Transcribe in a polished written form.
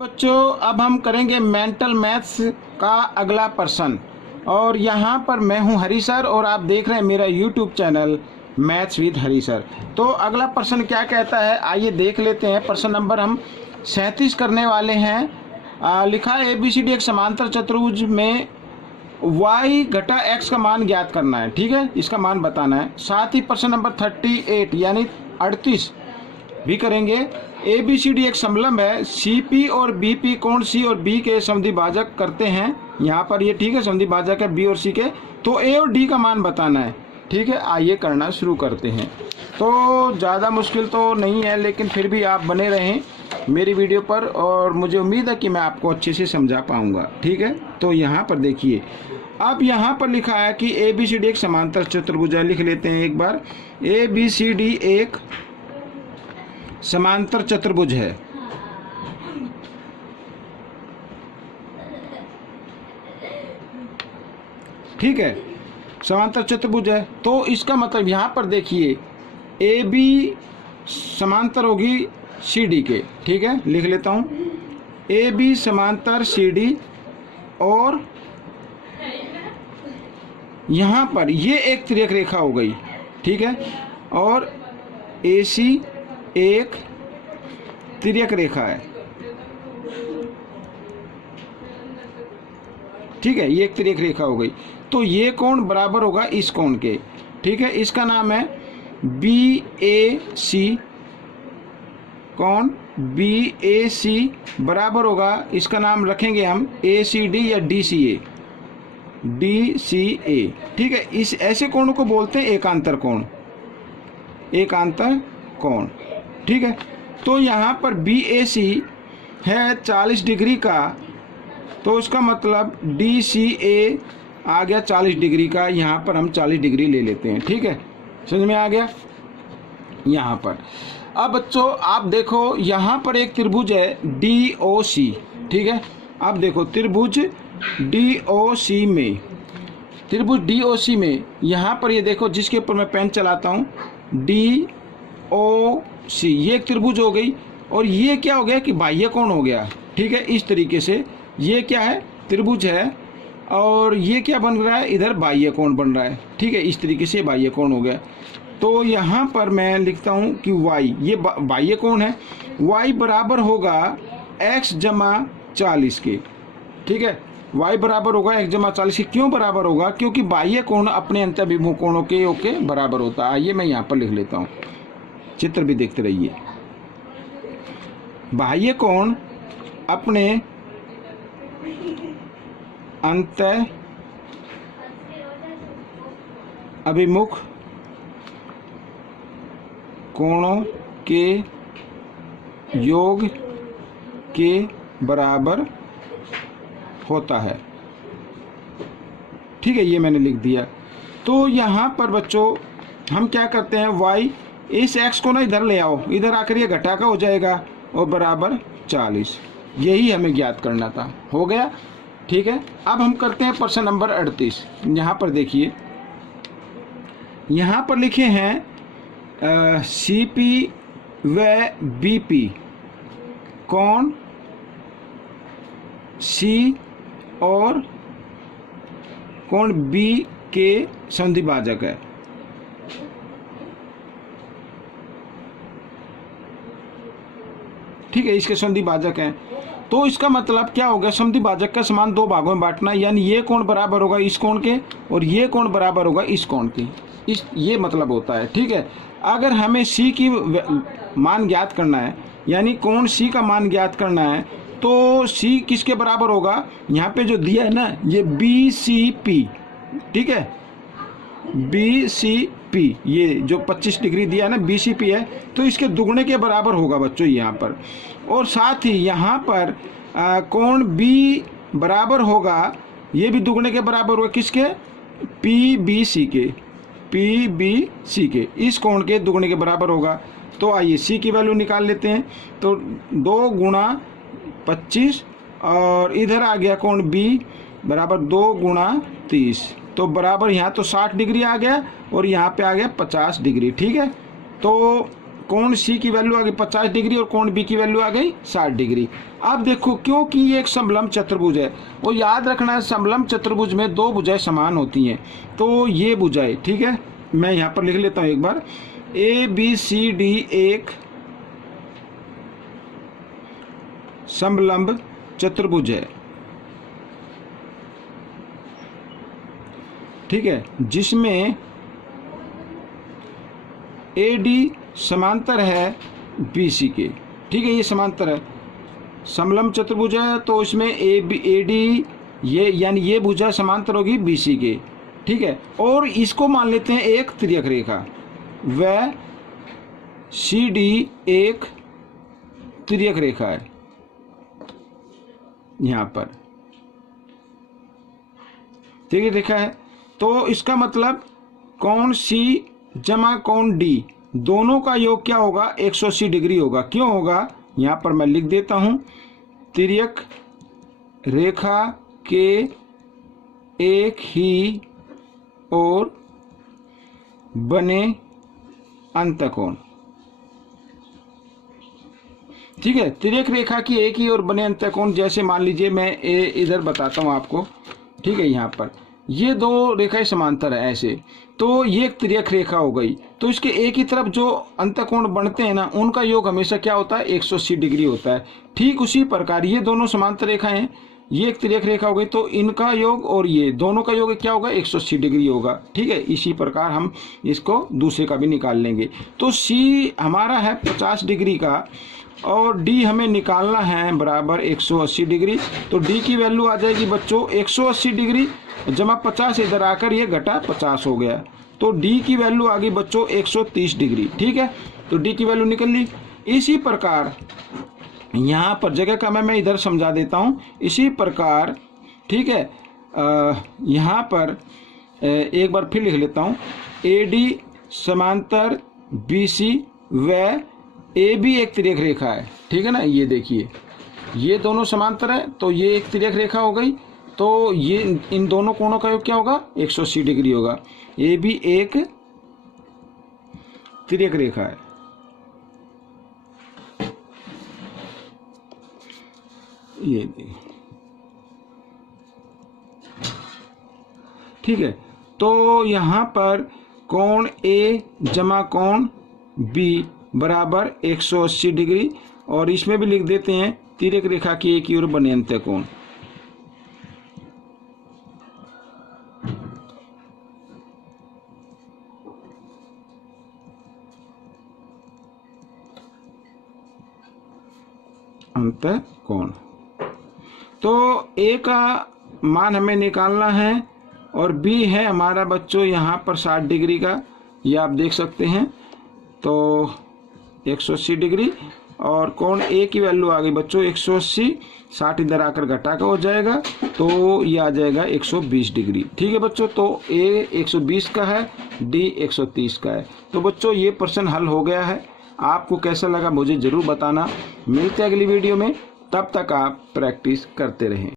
बच्चों अब हम करेंगे मेंटल मैथ्स का अगला प्रश्न। और यहाँ पर मैं हूँ हरी सर और आप देख रहे हैं मेरा YouTube channel maths with Hari sir. तो अगला प्रश्न क्या कहता है, आइए देख लेते हैं। प्रश्न नंबर हम 37 करने वाले हैं। लिखा है ABCD एक समांतर चतुर्भुज में y घटा x का मान ज्ञात करना है। ठीक है, इसका मान बताना है। साथ ही प्रश्न नंबर 38 यानी 38 भी करेंगे। ABCD एक समलंब है, CP और BP कोण C और B के समद्विभाजक करते हैं। यहाँ पर ये ठीक है, समद्विभाजक है B और C के, तो A और D का मान बताना है। ठीक है, आइए करना शुरू करते हैं। तो ज़्यादा मुश्किल तो नहीं है, लेकिन फिर भी आप बने रहें मेरी वीडियो पर और मुझे उम्मीद है कि मैं आपको अच्छे से समझा पाऊँगा। ठीक है, तो यहाँ पर देखिए, अब यहाँ पर लिखा है कि ABCD एक समांतर चतुर्भुज है। लिख लेते हैं एक बार, ABCD एक समांतर चतुर्भुज है। ठीक है, समांतर चतुर्भुज है, तो इसका मतलब यहाँ पर देखिए AB समांतर होगी CD के। ठीक है, लिख लेता हूँ, AB समांतर CD और यहाँ पर ये एक तिर्यक रेखा हो गई। ठीक है, और AC एक तिर्यक रेखा है। ठीक है, ये एक तिर्यक रेखा हो गई, तो ये कोण बराबर होगा इस कोण के। ठीक है, इसका नाम है BAC। कोण BAC बराबर होगा, इसका नाम रखेंगे हम ACD या DCA। ठीक है, इस ऐसे कोण को बोलते हैं एकांतर कोण, एकांतर कोण। ठीक है, तो यहाँ पर BAC है 40 डिग्री का, तो इसका मतलब DCA आ गया 40 डिग्री का। यहाँ पर हम 40 डिग्री ले लेते हैं। ठीक है, समझ में आ गया यहाँ पर। अब बच्चों आप देखो, यहाँ पर एक त्रिभुज है DOC। ठीक है, अब देखो त्रिभुज DOC में, त्रिभुज DOC में यहाँ पर ये देखो, जिसके ऊपर मैं पेन चलाता हूँ, DOC ये एक त्रिभुज हो गई। और ये क्या हो गया कि बाह्य कोण हो गया। ठीक है, इस तरीके से ये क्या है, त्रिभुज है, और ये क्या बन रहा है, इधर बाह्य कोण बन रहा है। ठीक है, इस तरीके से बाह्य कोण हो गया। तो यहाँ पर मैं लिखता हूँ कि y ये बाह्य कोण है, y बराबर होगा x जमा 40 के। ठीक है, y बराबर होगा x जमा 40 के। क्यों बराबर होगा? क्योंकि बाह्य कोण अपने अंतर्भिमुख कोणों के बराबर होता है। आइए मैं यहाँ पर लिख लेता हूँ, चित्र भी देखते रहिए। बाह्य कोण अपने अंत अभिमुख कोणों के योग के बराबर होता है। ठीक है, ये मैंने लिख दिया। तो यहाँ पर बच्चों हम क्या करते हैं, y इस x को ना इधर ले आओ, इधर आकर ये घटा का हो जाएगा और बराबर 40। यही हमें ज्ञात करना था, हो गया। ठीक है, अब हम करते हैं प्रश्न नंबर 38। यहाँ पर देखिए, यहाँ पर लिखे हैं CP व BP कोण C और कोण B के समद्विभाजक है। ठीक है, इसके समद्विभाजक हैं। तो इसका मतलब क्या होगा, समद्विभाजक का समान दो भागों में बांटना, यानी ये कोण बराबर होगा इस कोण के और ये कोण बराबर होगा इस कोण के। ये मतलब होता है। ठीक है, अगर हमें C की मान ज्ञात करना है, यानी कोण C का मान ज्ञात करना है, तो C किसके बराबर होगा, यहाँ पे जो दिया है ना ये BCP। ठीक है, BCP ये जो 25 डिग्री दिया है ना BCP है, तो इसके दुगने के बराबर होगा बच्चों यहाँ पर। और साथ ही यहाँ पर कोण B बराबर होगा, ये भी दुगने के बराबर होगा किसके, PBC के, PBC के, इस कोण के दुगने के बराबर होगा। तो आइए C की वैल्यू निकाल लेते हैं। तो 2 गुणा 25 और इधर आ गया कोण B बराबर 2 गुणा 30, तो बराबर यहाँ तो 60 डिग्री आ गया और यहाँ पे आ गया 50 डिग्री। ठीक है, तो कोण सी की वैल्यू आ गई 50 डिग्री और कोण बी की वैल्यू आ गई 60 डिग्री। अब देखो क्योंकि ये एक समलंब चतुर्भुज है, वो याद रखना है समलंब चतुर्भुज में दो भुजाएं समान होती हैं, तो ये भुजाएं, ठीक है, मैं यहाँ पर लिख लेता हूँ एक बार, ABCD एक समलंब चतुर्भुज है, ठीक है, जिसमें AD समांतर है BC के, ठीक है, ये समांतर है, समलंब चतुर्भुज है, तो इसमें AD ये यानी ये भुजा समांतर होगी BC के, ठीक है। और इसको मान लेते हैं एक तिर्यक रेखा, वह CD एक तिर्यक रेखा है, यहाँ पर तिर्यक रेखा है, तो इसका मतलब कोण C जमा कोण D दोनों का योग क्या होगा 180 डिग्री होगा। क्यों होगा, यहाँ पर मैं लिख देता हूँ, तिर्यक रेखा के एक ही ओर बने अंतःकोण, ठीक है, तिर्यक रेखा की एक ही ओर बने अंतःकोण, जैसे मान लीजिए मैं इधर बताता हूँ आपको, ठीक है, यहाँ पर ये दो रेखाएं समांतर है ऐसे, तो ये एक तिर्यक रेखा हो गई, तो इसके एक ही तरफ जो अंतःकोण बनते हैं ना, उनका योग हमेशा क्या होता है 180 डिग्री होता है। ठीक उसी प्रकार ये दोनों समांतर रेखाएं हैं, ये एक तिर्यक रेखा हो गई, तो इनका योग और ये दोनों का योग क्या होगा 180 डिग्री होगा, ठीक है। इसी प्रकार हम इसको दूसरे का भी निकाल लेंगे। तो C हमारा है 50 डिग्री का और D हमें निकालना है बराबर 180 डिग्री, तो D की वैल्यू आ जाएगी बच्चों 180 डिग्री जमा 50, इधर आकर ये घटा 50 हो गया, तो D की वैल्यू आ गई बच्चों 130 डिग्री, ठीक है, तो D की वैल्यू निकल ली। इसी प्रकार यहाँ पर जगह का मैं इधर समझा देता हूँ, इसी प्रकार, ठीक है, यहाँ पर एक बार फिर लिख लेता हूँ, AD समांतर BC व AB एक तिर्यक रेखा है, ठीक है ना, ये देखिए ये दोनों समांतर है, तो ये एक तिर्यक रेखा हो गई, तो ये इन दोनों कोणों का योग क्या होगा 180 डिग्री होगा। AB एक तिर्यक रेखा है, ये ठीक है, तो यहाँ पर कोण A जमा कोण B बराबर 180 डिग्री, और इसमें भी लिख देते हैं तिर्यक रेखा की एक ही ओर बने अंतःकोण, अंतःकोण। तो A का मान हमें निकालना है और B है हमारा बच्चों यहाँ पर 60 डिग्री का, ये आप देख सकते हैं, तो 180 डिग्री, और कोण A की वैल्यू आ गई बच्चों 180, 60 इधर आकर घटा का हो जाएगा, तो ये आ जाएगा 120 डिग्री, ठीक है बच्चों। तो A 120 का है, D 130 का है। तो बच्चों ये प्रश्न हल हो गया है, आपको कैसा लगा मुझे ज़रूर बताना। मिलते हैं अगली वीडियो में, तब तक आप प्रैक्टिस करते रहें।